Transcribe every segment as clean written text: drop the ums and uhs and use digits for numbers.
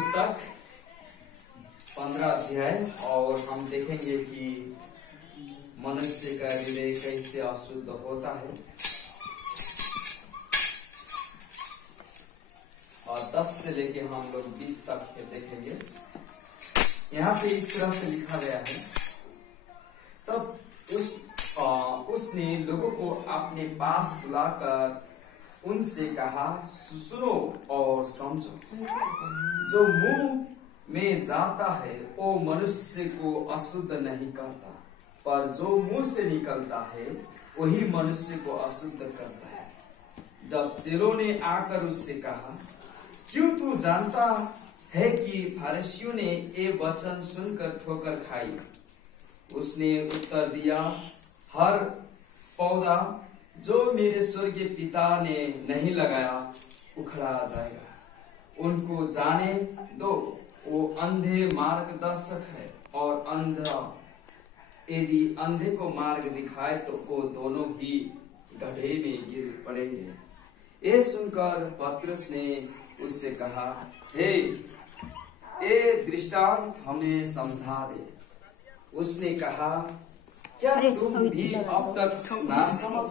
पुस्तक 15 अध्याय और हम देखेंगे कि मनुष्य का हृदय कैसे अशुद्ध होता है। और 10 से लेके हम लोग 20 तक के देखेंगे। यहाँ पे इस तरह से लिखा गया है, तब उसने लोगों को अपने पास बुलाकर उनसे कहा, सुनो और समझो, जो मुंह में जाता है वो मनुष्य को अशुद्ध नहीं करता, पर जो मुंह से निकलता है वही मनुष्य को अशुद्ध करता है। जब चेलों ने आकर उससे कहा, क्यों तू जानता है कि फरीसियों ने ये वचन सुनकर ठोकर खाई? उसने उत्तर दिया, हर पौधा जो मेरे स्वर्गीय पिता ने नहीं लगाया उखड़ा जाएगा। उनको जाने दो, वो अंधे मार्गदर्शक है, और अंधा यदि अंधे को मार्ग दिखाए तो वो दोनों ही गड्ढे में गिर पड़ेंगे। ये सुनकर पतरस ने उससे कहा, हे, ये दृष्टांत हमें समझा दे। उसने कहा, क्या तुम भी अब तक ना समझ?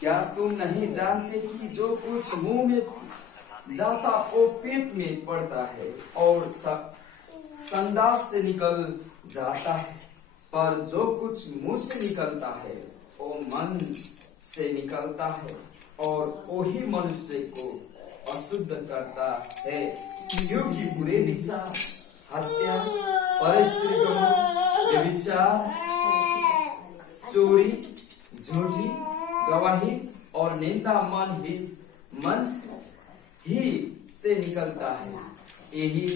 क्या तुम नहीं जानते कि जो कुछ मुंह में जाता वो पेट में पड़ता है और संदास से निकल जाता है, पर जो कुछ मुंह से निकलता है वो मन से निकलता है, और वही मनुष्य को अशुद्ध करता है। क्योंकि बुरे विचार, हत्या, परस्त्रीगमन, व्यभिचार, चोरी, झूठी गवाही और निंदा मन ही से निकलता है। यही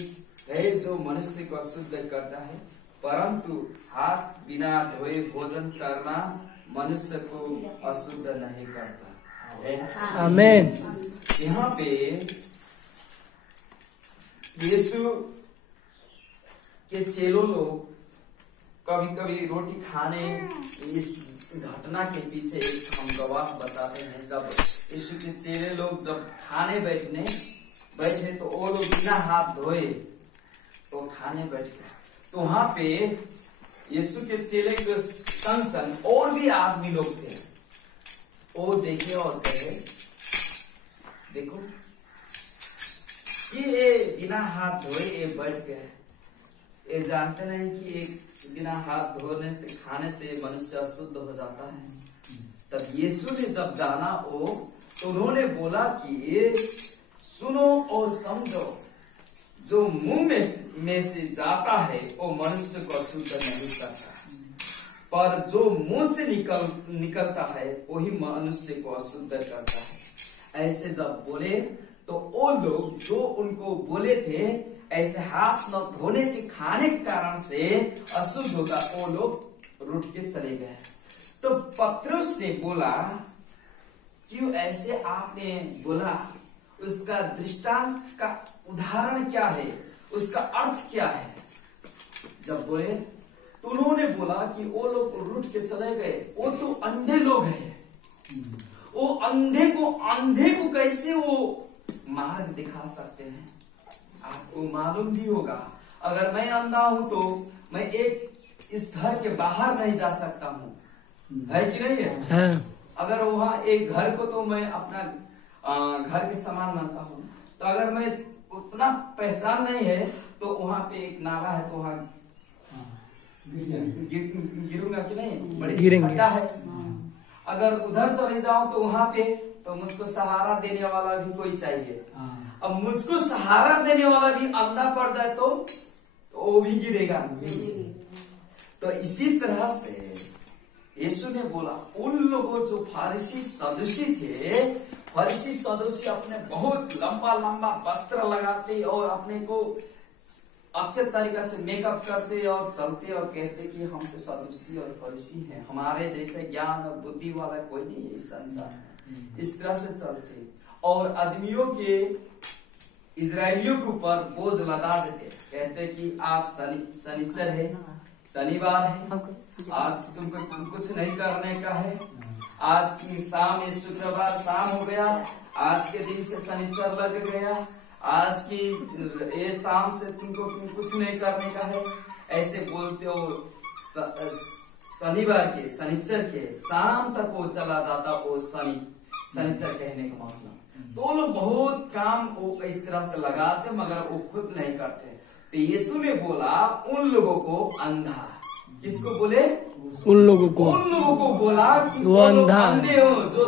है जो मनुष्य को अशुद्ध करता है, परंतु हाथ बिना धोए भोजन करना मनुष्य को अशुद्ध नहीं करता। आमीन। यहाँ पे यीशु के चेलों लोग कभी कभी रोटी खाने, इस घटना के पीछे एक हम गवाह बताते हैं। जब यीशु के चेले लोग जब खाने बैठे तो वो लोग बिना हाथ धोए तो खाने बैठ गए। तो वहां पे यीशु के चेले के संग और भी आदमी लोग थे। वो देखे और कहे, देखो ये बिना हाथ धोए ये बैठ गए, ये जानते नहीं कि एक बिना हाथ धोने से खाने से मनुष्य अशुद्ध हो जाता है। तब यीशु ने जब जाना तो उन्होंने बोला कि ये सुनो और समझो, जो मुंह में से जाता है वो मनुष्य को अशुद्ध नहीं करता, पर जो मुंह से निकलता है वही मनुष्य को अशुद्ध करता है। ऐसे जब बोले तो वो लोग जो उनको बोले थे ऐसे हाथ न धोने के खाने के कारण से अशुद्ध होगा, वो लोग रूठ के चले गए। तो पतरस ने बोला, क्यों ऐसे आपने बोला? उसका दृष्टांत का उदाहरण क्या है, उसका अर्थ क्या है? जब बोले तो उन्होंने बोला कि वो लोग रूठ के चले गए, वो तो अंधे लोग हैं। वो अंधे को कैसे वो मार्ग दिखा सकते हैं? आपको मालूम भी होगा, अगर मैं अंधा हूं तो मैं इस घर के बाहर नहीं जा सकता हूँ, है कि नहीं है? हाँ। अगर वहाँ एक घर को तो मैं अपना घर के समान मानता हूँ, तो अगर मैं उतना पहचान नहीं है तो वहाँ पे एक नाला है तो वहाँ गिरूंगा कि नहीं? बड़ी खड्डा है। अगर उधर चले जाऊं तो वहाँ पे तो मुझको सहारा देने वाला भी कोई चाहिए। अब मुझको सहारा देने वाला भी अंधा पड़ जाए तो वो भी गिरेगा। तो इसी तरह से यीशु ने बोला, उन लोगों जो फरीसी सदुसी थे, फरीसी सदुसी अपने बहुत लंबा लंबा वस्त्र लगाते और अपने को अच्छे तरीके से मेकअप करते और चलते और कहते कि हम तो सदुसी और फरीसी हैं, हमारे जैसे ज्ञान और बुद्धि वाला कोई नहीं है इस संसार में। इस तरह से चलते और आदमियों के, इजरायलियों के ऊपर बोझ लदा देते, कहते कि आज शनिचर है, शनिवार है, आज तुमको कुछ नहीं करने का है, आज की शाम, शुक्रवार शाम हो गया, आज के दिन से शनिचर लग गया, आज की ये शाम से तुमको कुछ नहीं करने का है, ऐसे बोलते हो। शनिवार के शनिचर के शाम तक वो चला जाता, वो शनिचर कहने का मतलब। तो वो लोग बहुत काम वो इस तरह से लगाते मगर वो खुद नहीं करते। तो यीशु ने बोला उन लोगों को अंधा, किसको बोले? उन लोगों को बोला कि वो लोग अंधे हो जो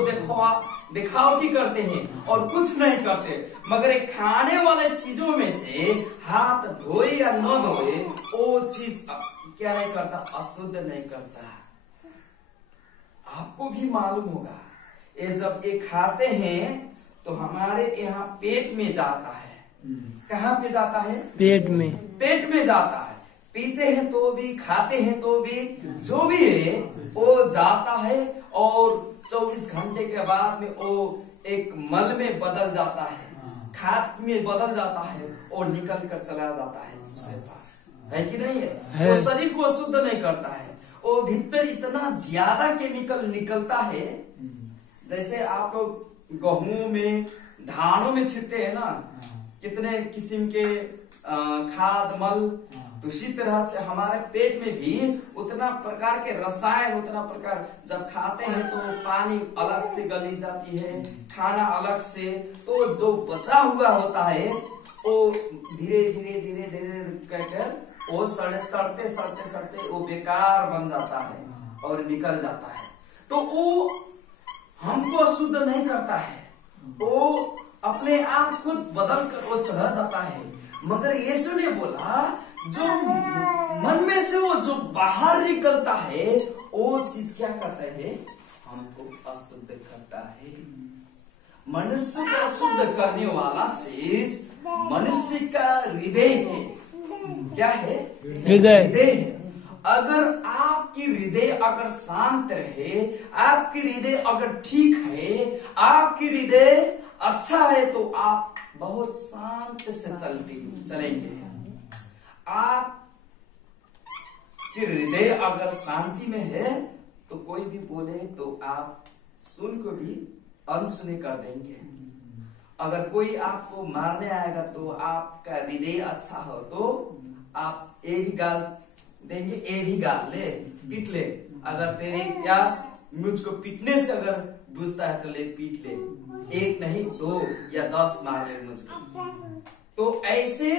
दिखावटी करते हैं और कुछ नहीं करते, मगर एक खाने वाले चीजों में से हाथ धोए या न धोए वो चीज क्या नहीं करता, अशुद्ध नहीं करता। आपको भी मालूम होगा ये जब ये खाते हैं तो हमारे यहाँ पेट में जाता है। कहाँ पे जाता है? पेट में जाता है। पीते हैं तो भी, खाते हैं तो भी, जो भी है वो जाता है और 24 घंटे के बाद में वो एक मल में बदल जाता है, खाद में बदल जाता है और निकल कर चला जाता है दूसरे पास, है कि नहीं है? वो शरीर को शुद्ध नहीं करता है। वो भीतर इतना ज्यादा केमिकल निकलता है, जैसे आप लोग गेहूं में, धानों में छिड़ते हैं ना, कितने किस्म के खाद मल, तो इसी तरह से हमारे पेट में भी उतना प्रकार के रसायन, उतना प्रकार जब खाते हैं तो पानी अलग से गली जाती है, खाना अलग से, तो जो बचा हुआ होता है वो धीरे धीरे कहकर वो सड़ते वो बेकार बन जाता है और निकल जाता है। तो वो हमको अशुद्ध नहीं करता है, वो अपने आप खुद बदल कर वो चला जाता है। मगर यीशु ने बोला जो मन में से वो जो बाहर निकलता है वो चीज क्या करता है, हमको अशुद्ध करता है। मनुष्य को अशुद्ध करने वाला चीज मनुष्य का हृदय है। क्या है? हृदय है। अगर आपकी हृदय अगर शांत रहे, आपकी हृदय अगर ठीक है, आपकी हृदय अच्छा है तो आप बहुत शांत से चलेंगे। आपकी हृदय अगर शांति में है तो कोई भी बोले तो आप सुन को भी अनसुने कर देंगे। अगर कोई आपको मारने आएगा तो आपका हृदय अच्छा हो तो आप ये भी गाल देंगे, ये भी गाल ले, पीट ले। अगर तेरे प्यास मुझको पीटने से अगर बुझता है तो ले, पीट ले, 1 नहीं 2 या 10 मार ले मुझको। तो ऐसे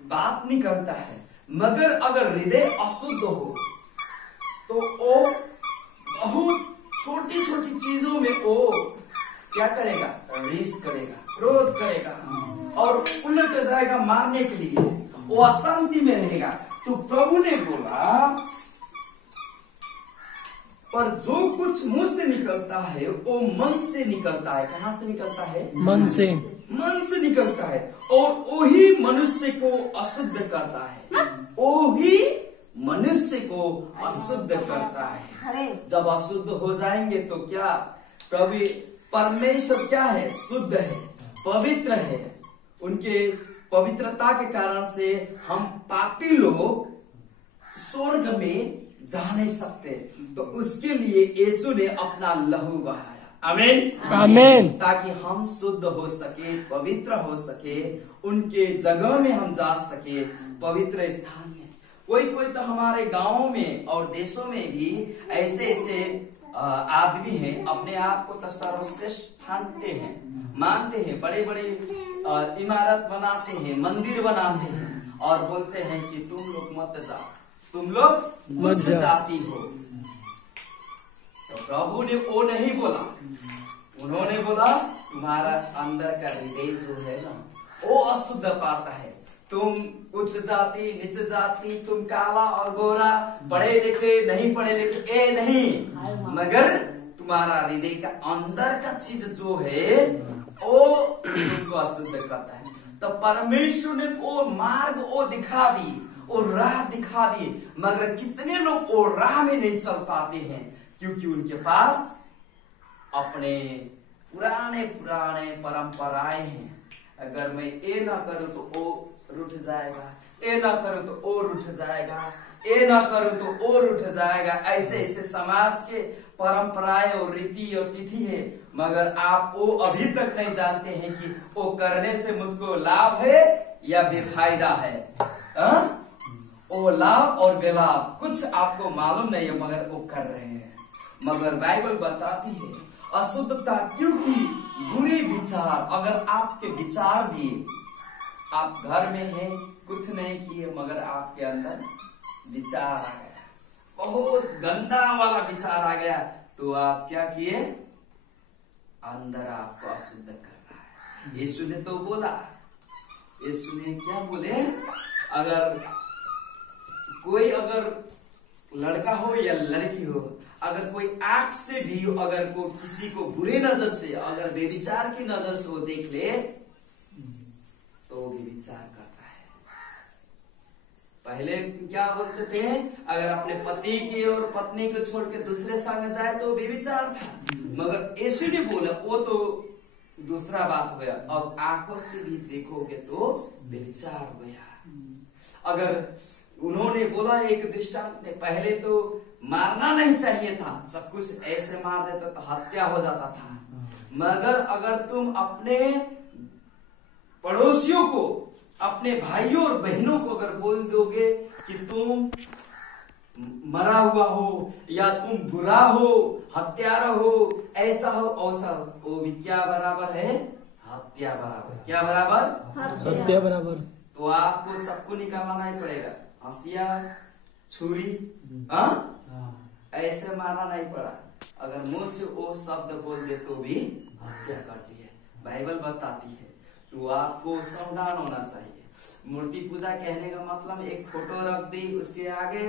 बात नहीं करता है। मगर अगर हृदय अशुद्ध हो तो वो बहुत छोटी छोटी चीजों में वो क्या करेगा, रीस करेगा, क्रोध करेगा और उलट जाएगा मारने के लिए, वो अशांति में रहेगा। तो प्रभु ने बोला पर जो कुछ मुंह से निकलता है वो मन से निकलता है। कहाँ से निकलता है? मन से निकलता है और वही मनुष्य को अशुद्ध करता है, वही मनुष्य को अशुद्ध करता है। जब अशुद्ध हो जाएंगे तो क्या, प्रभु परमेश्वर क्या है? शुद्ध है, पवित्र है। उनके पवित्रता के कारण से हम पापी लोग स्वर्ग में जा नहीं सकते। तो उसके लिए यीशु ने अपना लहू बहाया। आमीन आमीन। ताकि हम शुद्ध हो सके, पवित्र हो सके, उनके जगह में हम जा सके, पवित्र स्थान में। कोई तो हमारे गांवों में और देशों में भी ऐसे आदमी हैं, अपने आप को तो सर्वश्रेष्ठ ठानते हैं, मानते हैं, बड़े बड़े इमारत बनाते हैं, मंदिर बनाते हैं और बोलते हैं कि तुम लोग मत जाओ, तुम लोग उच्च जाति हो। तो प्रभु ने वो नहीं बोला, उन्होंने बोला तुम्हारा अंदर का हृदय जो है ना वो अशुद्ध पाता है। तुम उच्च जाति, नीच जाति, तुम काला और गोरा, पढ़े लिखे, नहीं पढ़े लिखे, ये नहीं, मगर तुम्हारा हृदय का अंदर का चीज जो है वो तुमको अशुद्ध करता है। तो परमेश्वर ने वो मार्ग वो दिखा दी, वो राह दिखा दी, मगर कितने लोग वो राह में नहीं चल पाते हैं क्योंकि उनके पास अपने पुराने परंपराएं हैं। अगर मैं ये ना करूं तो वो रूठ जाएगा, ये ना करूं तो वो रूठ जाएगा, ये ना करूं तो वो रूठ जाएगा। ऐसे समाज के परंपराएं और रीति और तिथि है मगर आप वो अभी तक नहीं जानते हैं कि वो करने से मुझको लाभ है या बेफायदा है। वो लाभ और बेलाभ कुछ आपको मालूम नहीं है, मगर वो कर रहे हैं। मगर बाइबल बताती है अशुद्धता, क्योंकि बुरे विचार, अगर आपके विचार भी, आप घर में हैं, कुछ नहीं किए, मगर आपके अंदर विचार आ गया, बहुत गंदा वाला विचार आ गया, तो आप क्या किए? अंदर आपको अशुद्ध कर रहा है। यीशु ने तो बोला, यीशु ने क्या बोले? अगर कोई, अगर लड़का हो या लड़की हो, अगर कोई आंख से भी अगर को किसी को बुरे नजर से, अगर बेविचार की नजर से वो देख ले, तो वो भी विचार करता है। पहले क्या बोलते थे? अगर अपने पति की और पत्नी को छोड़ के दूसरे संग जाए तो बेविचार था, मगर यीशु ने बोला वो तो दूसरा बात हो गया, अब आंखों से भी देखोगे तो बेविचार हो गया। अगर उन्होंने बोला एक दृष्टांत में, पहले तो मारना नहीं चाहिए था, सब कुछ ऐसे मार देता तो हत्या हो जाता था, मगर अगर तुम अपने पड़ोसियों को, अपने भाइयों और बहनों को अगर बोल दोगे कि तुम मरा हुआ हो या तुम बुरा हो, हत्यारा हो, ऐसा हो, ऐसा हो, वो भी क्या बराबर है? हत्या बराबर। क्या बराबर? हत्या बराबर। तो आपको चक्कू निकालना नहीं पड़ेगा, हंसिया, छुरी, ऐसे मारना नहीं पड़ा। अगर मुंह से वो शब्द बोल दे तो भी हत्या करती है, बाइबल बताती है। तो आपको सावधान होना चाहिए। मूर्ति पूजा कहने का मतलब एक फोटो रख दी, उसके आगे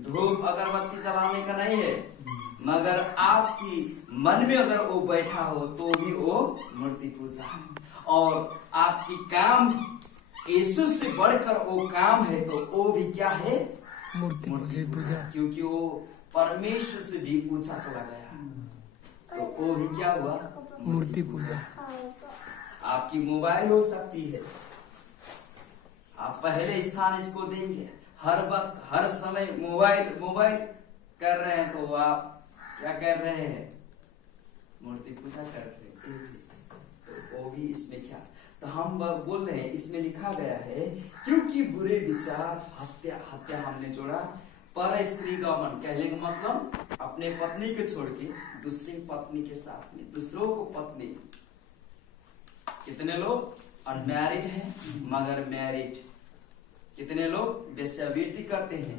धूप अगरबत्ती जलाने का नहीं है, मगर आपकी मन में अगर वो बैठा हो तो भी वो मूर्ति पूजा है। और आपकी काम यीशु से बढ़कर वो काम है, तो वो भी क्या है? मूर्ति पूजा। क्योंकि वो परमेश्वर से भी ऊंचा चला गया, तो वो भी क्या हुआ? मूर्ति पूजा। आपकी मोबाइल हो सकती है, आप पहले स्थान इसको देंगे, हर वक्त हर समय मोबाइल कर रहे हैं, तो आप क्या कर रहे हैं? मूर्ति पूजा कर रहे हैं। तो वो भी इसमें क्या? तो हम बोल रहे हैं, इसमें लिखा गया है क्योंकि बुरे विचार, हत्या हमने जोड़ा, पर स्त्री गमन कहने का मतलब अपने पत्नी को छोड़ के दूसरी पत्नी के साथ में, दूसरों को पत्नी। कितने लोग अनमैरिड हैं मगर मैरिड? कितने लोग वेश्यावृत्ति करते हैं,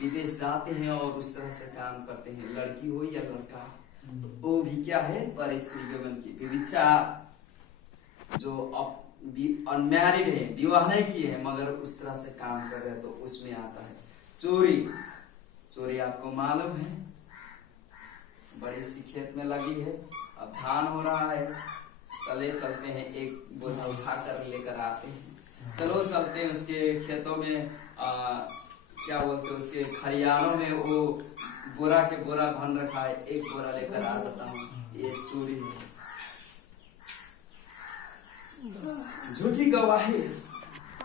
विदेश जाते हैं और उस तरह से काम करते हैं, लड़की हो या लड़का, तो वो भी क्या है? पर स्त्री गमन की विचार। जो अनमैरिड है, विवाह नहीं किए हैं, मगर उस तरह से काम कर रहे हैं, तो उसमें आता है चोरी। आपको मालूम है, बड़ी सी खेत में लगी है, अब धान हो रहा है, चलते हैं, एक बोझा उठा कर लेकर आते हैं, चलो चलते हैं उसके खेतों में, क्या बोलते हैं, उसके खरियानों में वो बोरा के बोरा भन रखा है, एक बोरा लेकर आ जाता हूँ, ये चोरी है। झूठी गवाही।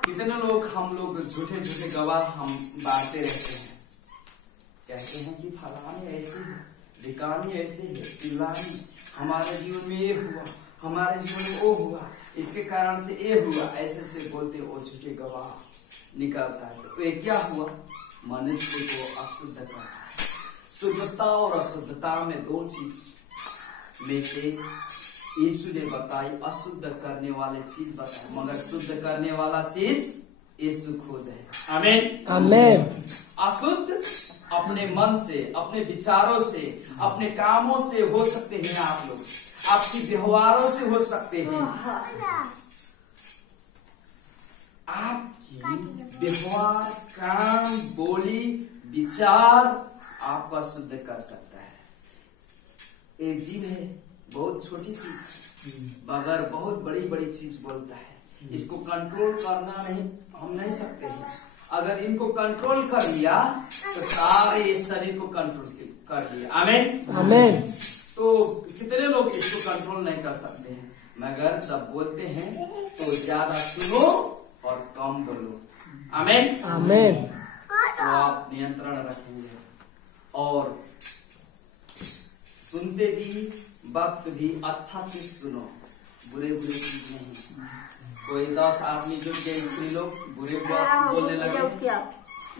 कितने लोग, हम लोग झूठे गवाह हम बांटते रहते हैं, कहते हैं कि फलानी ऐसी है, ढिकानी ऐसी है, चिल्लानी, हमारे जीवन में ये हुआ, हमारे जीवन में वो हुआ, इसके कारण से ये हुआ, ऐसे से बोलते वो झूठे गवाह निकलता है। तो ये क्या हुआ? मनुष्य को अशुद्ध करता है। शुद्धता और अशुद्धता में दो चीज में से यीशु ने बताई, अशुद्ध करने वाले चीज बताई, मगर शुद्ध करने वाला चीज यीशु खुद है। आमीन, आमीन। अशुद्ध अपने मन से, अपने विचारों से, अपने कामों से हो सकते हैं, आप लोग आपकी व्यवहारों से हो सकते हैं। आपकी व्यवहार, काम, बोली, विचार आपको शुद्ध कर सकता है। एक जीव है, बहुत छोटी चीज मगर बहुत बड़ी बड़ी चीज बोलता है। इसको कंट्रोल करना नहीं, हम नहीं सकते हैं। अगर इनको कंट्रोल कर लिया तो सारे इस शरीर को कंट्रोल कर लिया। आमीन, आमीन। तो कितने लोग इसको कंट्रोल नहीं कर सकते हैं, मगर जब बोलते हैं तो ज्यादा सुनो और कम बोलो। आमीन, आमीन। तो आप नियंत्रण रखेंगे और सुनते भी वक्त भी अच्छा चीज सुनो, बुरे बुरे चीज नहीं। कोई 10 आदमी जुट गए, स्त्री लोग बुरे बात बोलने लगे,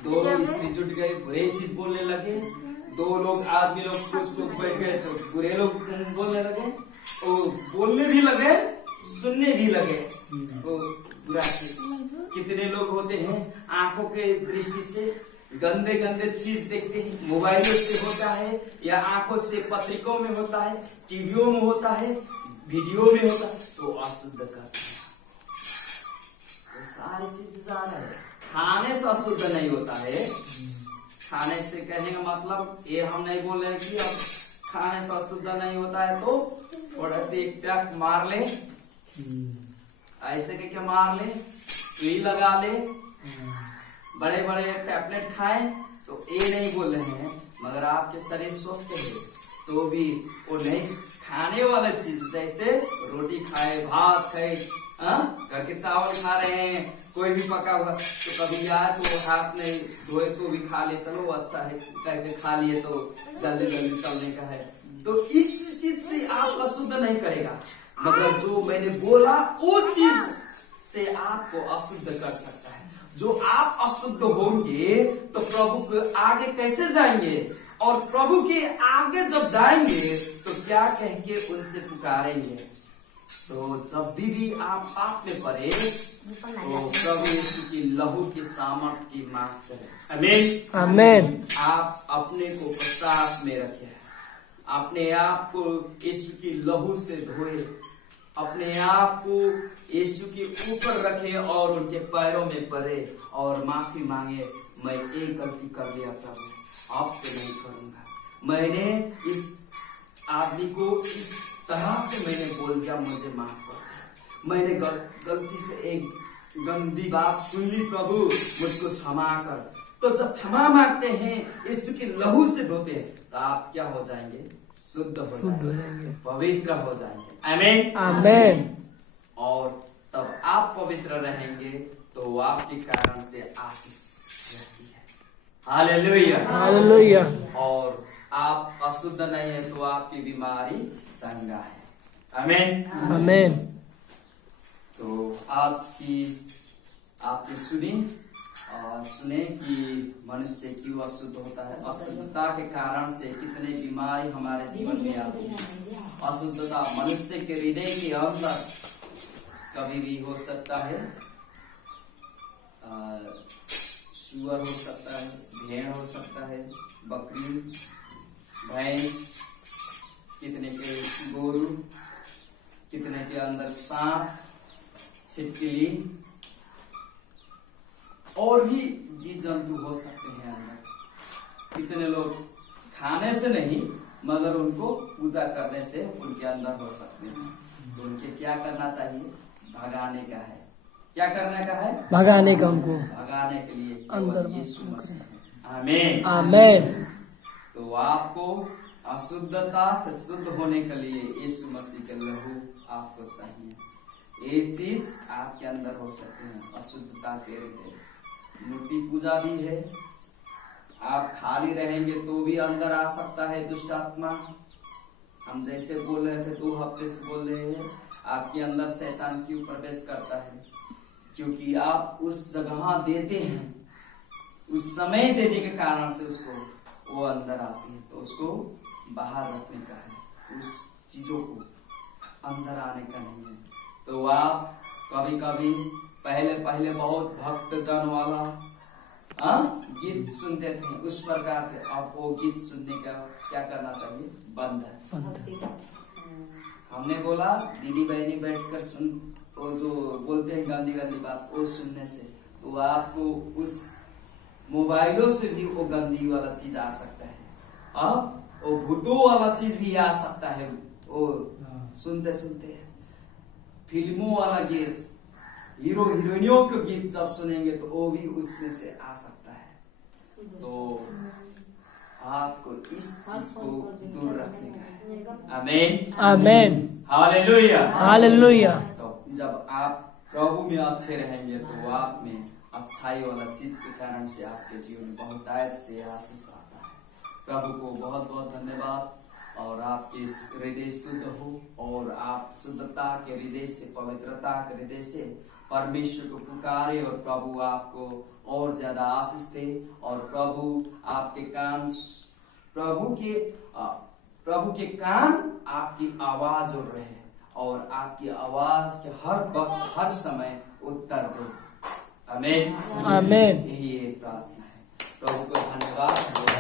2 स्त्री जुट गए बुरे चीज बोलने लगे, 2 लोग आदमी लोग कुछ लोग बैठ गए तो बुरे लोग बोलने लगे, और बोलने भी लगे सुनने भी लगे वो बुरा चीज। कितने लोग होते हैं आंखों के दृष्टि से गंदे गंदे चीज देखते हैं, मोबाइलों से होता है या आंखों से पत्रिकों में होता है, टीवियों में होता है, वीडियो में होता है, तो अशुद्ध करते हैं। तो सारी चीज जा रहा है, खाने से अशुद्ध नहीं होता है। खाने से कहने का मतलब ये हम नहीं बोल रहे कि अब खाने से अशुद्ध नहीं होता है तो थोड़ा सी एक पैक मार ले, ऐसे करके मार ले, सुई लगा ले, बड़े बड़े टैबलेट खाए, तो ये नहीं बोल रहे हैं। मगर आपके शरीर स्वस्थ है तो भी वो नहीं खाने वाला चीज, जैसे रोटी खाए, भात खाए, घर के चावल खा रहे हैं, कोई भी पका हुआ, तो कभी यार तो हाथ नहीं धोए तो भी खा ले, चलो अच्छा है करके खा लिए तो जल्दी जल्दी चलने का है, तो इस चीज से आप अशुद्ध नहीं करेगा। मगर जो मैंने बोला वो चीज से आपको अशुद्ध कर सकता है। जो आप अशुद्ध होंगे तो प्रभु के आगे कैसे जाएंगे, और प्रभु के आगे जब जाएंगे तो क्या कहेंगे, उनसे पुकारेंगे। तो जब भी आप पाप में पड़े तो प्रभु यीशु की लहू की सामर्थ की मांग करें। आमीन आमीन। आप अपने को प्रसाद में रखें, अपने आप को यीशु की लहू से धोए, अपने आप को यीशु के ऊपर रखे और उनके पैरों में पड़े और माफी मांगे। मैं एक गलती कर लिया प्रभु, आपसे नहीं करूंगा। मैंने इस आदमी को इस तरह से मैंने बोल दिया, मुझे माफ कर। मैंने गलती से एक गंदी बात सुन ली प्रभु, मुझको क्षमा कर। तो जब क्षमा मांगते हैं, यीशु की लहू से धोते हैं, तो आप क्या हो जाएंगे, शुद्ध हो जाएंगे, पवित्र हो जाएंगे। आमीन आमीन। और तब आप पवित्र रहेंगे तो आपके कारण से आशीष रहती है। Hallelujah hallelujah. और आप अशुद्ध नहीं है तो आपकी बीमारी चंगा है। आमीन आमीन। तो आज की आपने सुने कि मनुष्य क्यों अशुद्ध होता है। अशुद्धता के कारण से कितने बीमारी हमारे जीवन में आती है। अशुद्धता मनुष्य के हृदय के अंदर कभी भी हो सकता है, सुअर हो सकता है, भेड़ हो सकता है, बकरी, भैंस, कितने के गोरू, कितने के अंदर सांप, छिपकली और भी जीव जंतु हो सकते हैं अंदर। कितने लोग खाने से नहीं मगर उनको पूजा करने से उनके अंदर हो सकते हैं। तो उनके क्या करना चाहिए, भगाने का है। क्या करने का है, भगाने का, उनको भगाने के लिए अंदर यीशु मसीह है। आमीन आमीन। तो आपको अशुद्धता से शुद्ध होने के लिए यीशु मसीह के लहू आपको चाहिए। ये चीज आपके अंदर हो सकते हैं। अशुद्धता के मूर्ति पूजा भी है, आप खाली रहेंगे तो भी अंदर आ सकता है दुष्ट आत्मा। हम जैसे बोल रहे थे 2 हफ्ते से बोल रहे हैं, आपके अंदर शैतान क्यों प्रवेश करता है, क्योंकि आप उस जगह देते हैं, उस समय देने के कारण से उसको वो अंदर आती है। तो उसको बाहर रखने का है, उस चीजों को अंदर आने का नहीं है। तो आप कभी कभी पहले बहुत भक्त जन वाला गीत सुनते थे, उस प्रकार के। अब वो गीत सुनने का क्या करना चाहिए, बंद है। हमने बोला दीदी बहनी बैठकर सुन, वो जो बोलते हैं गंदी गंदी बात, वो सुनने से तो आपको उस मोबाइलों से भी वो गंदी वाला चीज आ सकता है। अब वो भूतों वाला चीज भी आ सकता है। वो सुनते सुनते फिल्मों वाला गीत, हीरो हीरोइनियों के गीत जब सुनेंगे तो वो भी उसमें से आ सकता है। तो आपको इस चीज को दूर रखने का है। आमीन आमीन। Hallelujah hallelujah. तो जब आप प्रभु में अच्छे रहेंगे तो आप में अच्छाई वाला चीज के कारण से आपके जीवन में बहुतायत से आशीष आता है। प्रभु को बहुत बहुत धन्यवाद। और आपके हृदय शुद्ध हो और आप शुद्धता के हृदय से, पवित्रता के हृदय से परमेश्वर को पुकारे और प्रभु आपको और ज्यादा आशीष दे और प्रभु आपके कान, प्रभु के कान आपकी आवाज और रहे और आपकी आवाज के हर वक्त, हर समय उत्तर दे। आमीन। आमीन। यही एक प्रार्थना है। प्रभु को धन्यवाद।